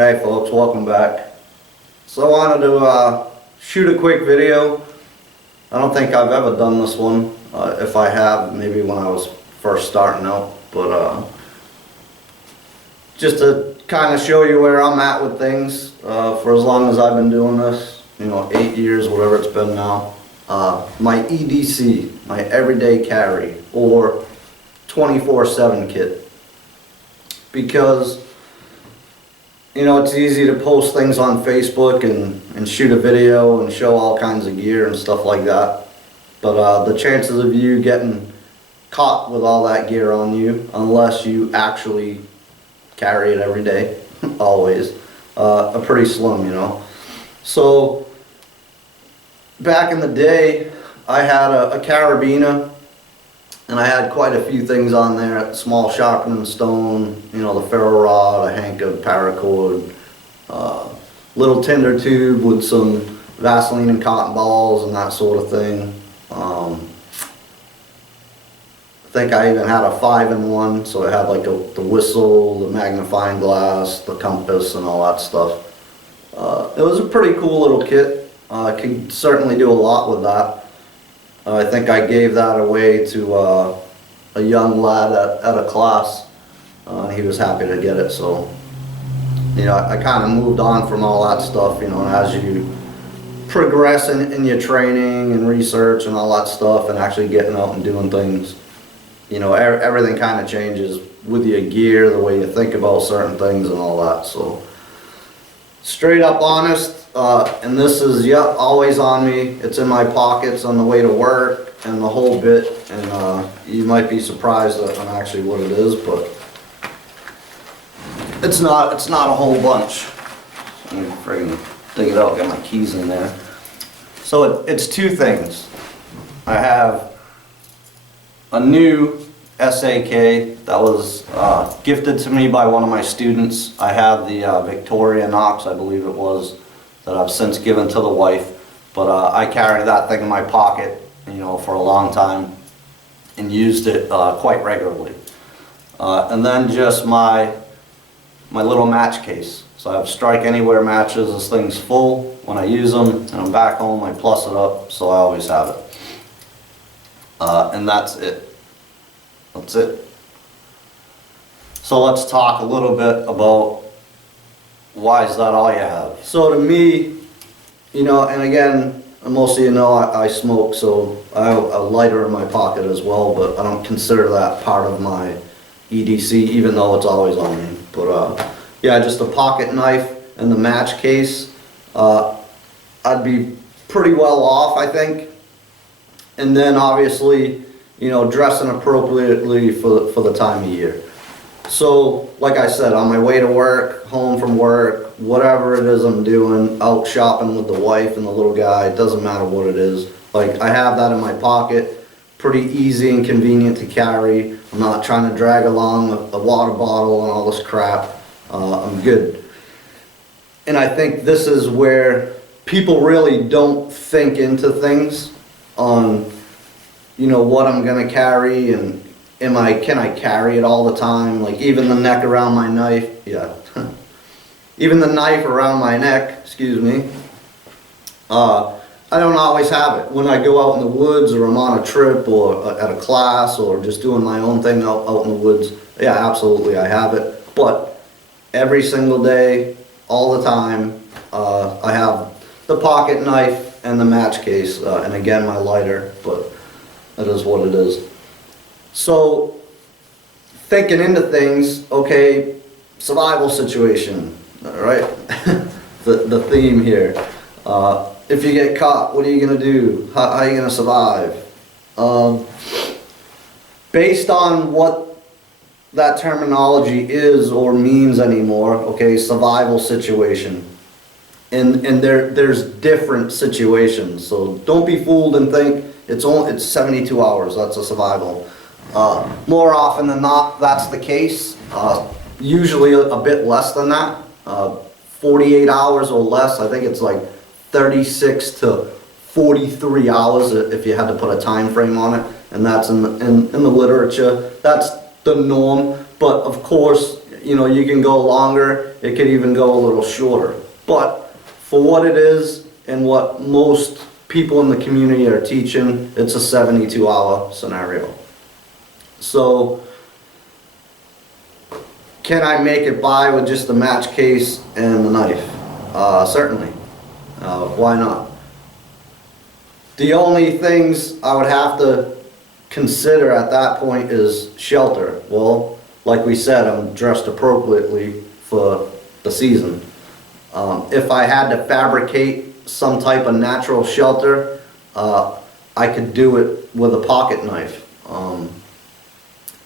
Hey folks, welcome back. So I wanted to shoot a quick video. I don't think I've ever done this one. If I have, maybe when I was first starting out. But just to kind of show you where I'm at with things for as long as I've been doing this. 8 years, whatever it's been now. My EDC, my everyday carry, or 24/7 kit. Because it's easy to post things on Facebook and shoot a video and show all kinds of gear and stuff like that. But the chances of you getting caught with all that gear on you, unless you actually carry it every day, always, are pretty slim, So, back in the day, I had a carabiner, and I had quite a few things on there: small sharpening stone, the ferro rod, a hank of paracord, little tinder tube with some Vaseline and cotton balls and that sort of thing. I think I even had a 5-in-1, so it had like the whistle, the magnifying glass, the compass, and all that stuff. It was a pretty cool little kit. I could certainly do a lot with that. I think I gave that away to a young lad at a class. He was happy to get it, so I kind of moved on from all that stuff. And as you progress in your training and research and all that stuff, and actually getting out and doing things, everything kind of changes with your gear, the way you think about certain things and all that. So straight up honest. And this is, always on me. It's in my pockets on the way to work and the whole bit. And you might be surprised at actually what it is, but it's not a whole bunch. Let me friggin' dig it out, get my keys in there. So it's two things. I have a new SAK that was gifted to me by one of my students. I had the Victoria Knox, I believe it was, that I've since given to the wife, but I carried that thing in my pocket, for a long time, and used it quite regularly. And then just my little match case. So I have Strike Anywhere matches. This thing's full when I use them, and I'm back home, I plus it up, so I always have it. And that's it. That's it. So let's talk a little bit about why is that all you have? So to me, and again, most of I smoke, so I have a lighter in my pocket as well, but I don't consider that part of my EDC, even though it's always on me. But yeah, just a pocket knife and the match case, I'd be pretty well off, I think. And then obviously, dressing appropriately for the time of year. So, like I said, on my way to work, home from work, whatever it is I'm doing, out shopping with the wife and the little guy, it doesn't matter what it is. Like, I have that in my pocket, pretty easy and convenient to carry. I'm not trying to drag along a water bottle and all this crap. I'm good. And I think this is where people really don't think into things on, what I'm gonna carry and can I carry it all the time? Like even the neck around my knife, even the knife around my neck, excuse me. I don't always have it. When I go out in the woods or I'm on a trip or at a class or just doing my own thing out in the woods, yeah, absolutely I have it. But every single day, all the time, I have the pocket knife and the match case, and again my lighter, but it is what it is. So, thinking into things, okay, survival situation, right? the theme here. If you get caught, what are you going to do? How are you going to survive? Based on what that terminology is or means anymore, okay, survival situation. And there's different situations, so don't be fooled and think it's 72 hours, that's a survival. More often than not, that's the case. Usually a bit less than that. 48 hours or less. I think it's like 36 to 43 hours if you had to put a time frame on it. And that's in the literature. That's the norm. But of course, you know, you can go longer, it could even go a little shorter. But for what it is and what most people in the community are teaching, it's a 72-hour scenario. So, can I make it by with just the match case and the knife? Certainly. Why not? The only things I would have to consider at that point is shelter. Well, like we said, I'm dressed appropriately for the season. If I had to fabricate some type of natural shelter, I could do it with a pocket knife.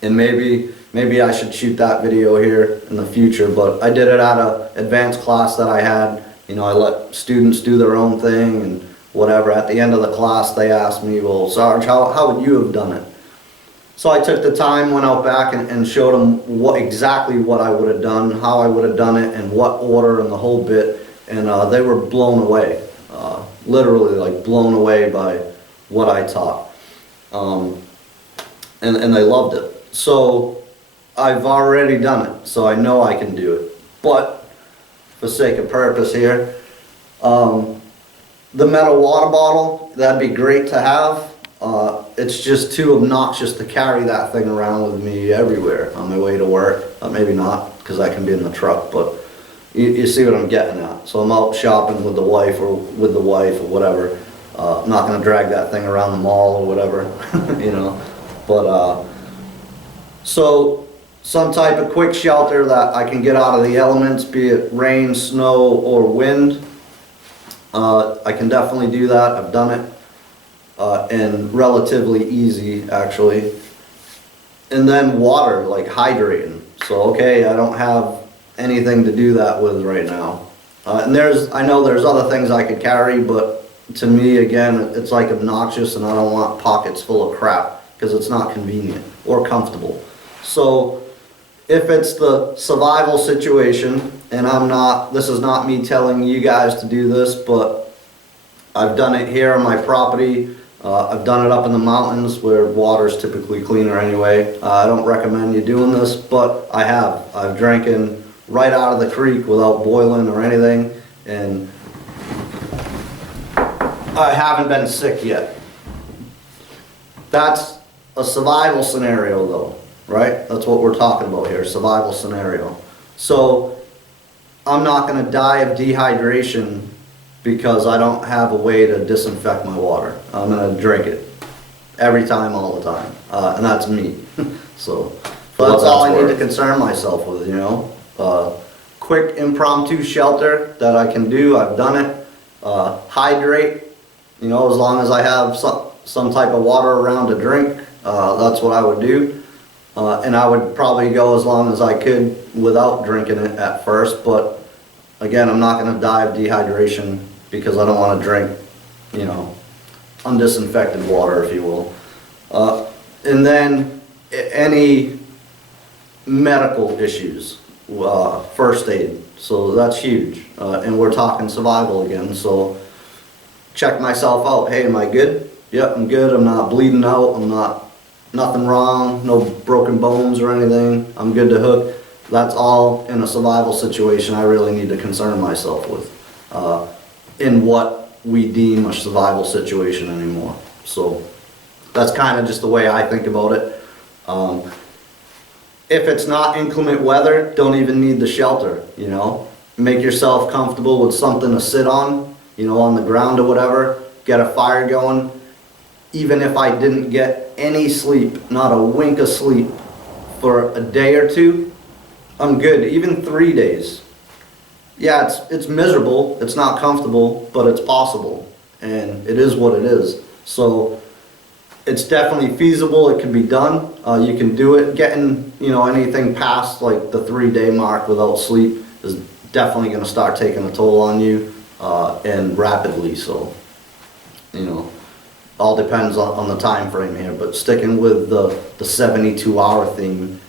And maybe I should shoot that video here in the future, but I did it at an advanced class that I had. You know, I let students do their own thing and whatever. At the end of the class, they asked me, well, Sarge, how would you have done it? So I took the time, went out back and showed them exactly what I would have done, how I would have done it, and what order and the whole bit. And they were blown away, literally like blown away by what I taught. And they loved it. So I've already done it, so I know I can do it. But for sake of purpose here, the metal water bottle, that'd be great to have. It's just too obnoxious to carry that thing around with me everywhere on my way to work. Maybe not, because I can be in the truck, but you see what I'm getting at. So I'm out shopping with the wife or whatever. I'm not going to drag that thing around the mall or whatever, you know. But so some type of quick shelter that I can get out of the elements, be it rain, snow, or wind. I can definitely do that. I've done it. And relatively easy, actually. And then water, like hydrating. So, okay, I don't have anything to do that with right now. And I know there's other things I could carry, but to me, again, it's like obnoxious, and I don't want pockets full of crap, because it's not convenient or comfortable. So, if it's the survival situation, and this is not me telling you guys to do this, but I've done it here on my property. I've done it up in the mountains where water's typically cleaner anyway. I don't recommend you doing this, but I have. I've drinking right out of the creek without boiling or anything, and I haven't been sick yet. That's a survival scenario though, right? That's what we're talking about here, survival scenario. So I'm not going to die of dehydration because I don't have a way to disinfect my water. I'm going to drink it every time, all the time. And that's me. So that's all I need to concern myself with, you know. Quick impromptu shelter that I can do, I've done it. Hydrate, you know, as long as I have some type of water around to drink, that's what I would do. And I would probably go as long as I could without drinking it at first, but again, I'm not going to die of dehydration because I don't want to drink, you know, undisinfected water, if you will. And then any medical issues, first aid, so that's huge. And we're talking survival again, so check myself out. Hey, am I good? Yep, I'm good. I'm not bleeding out. Nothing wrong, no broken bones or anything. I'm good to hook. That's all in a survival situation I really need to concern myself with. In what we deem a survival situation anymore. So that's kind of just the way I think about it. If it's not inclement weather, don't even need the shelter, you know. Make yourself comfortable with something to sit on, you know, on the ground or whatever. Get a fire going. Even if I didn't get any sleep, not a wink of sleep for a day or two, I'm good. Even 3 days. Yeah, it's miserable, it's not comfortable, but it's possible, and it is what it is. So it's definitely feasible, it can be done. You can do it. Getting, you know, anything past like the 3-day mark without sleep is definitely going to start taking a toll on you, and rapidly. So, you know, all depends on the time frame here, but sticking with the 72-hour theme,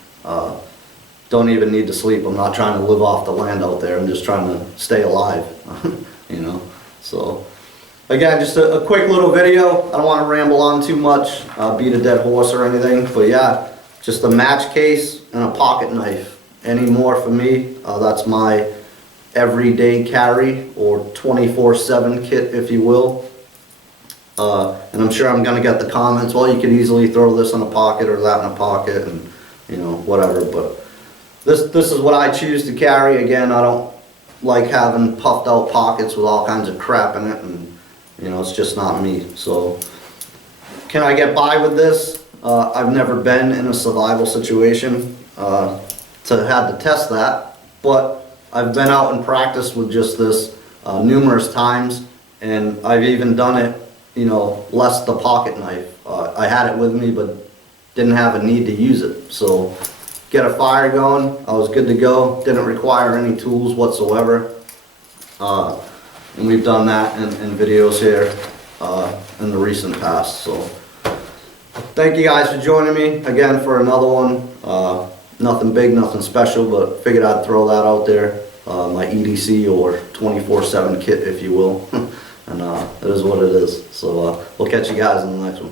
don't even need to sleep. I'm not trying to live off the land out there. I'm just trying to stay alive, you know. So again, just a quick little video. I don't want to ramble on too much, beat a dead horse or anything, but yeah, just a match case and a pocket knife, anymore for me. That's my everyday carry, or 24/7 kit, if you will. And I'm sure I'm gonna get the comments, well, you could easily throw this in a pocket or that in a pocket, and you know, whatever, but this is what I choose to carry. Again, I don't like having puffed out pockets with all kinds of crap in it, and you know, it's just not me. So can I get by with this? I've never been in a survival situation to have to test that, but I've been out and practiced with just this numerous times, and I've even done it, you know, less the pocket knife. I had it with me, but didn't have a need to use it. So get a fire going, I was good to go, didn't require any tools whatsoever. And we've done that in videos here in the recent past. So thank you guys for joining me again for another one. Nothing big, nothing special, but figured I'd throw that out there. My EDC, or 24/7 kit, if you will. And it is what it is. So we'll catch you guys in the next one.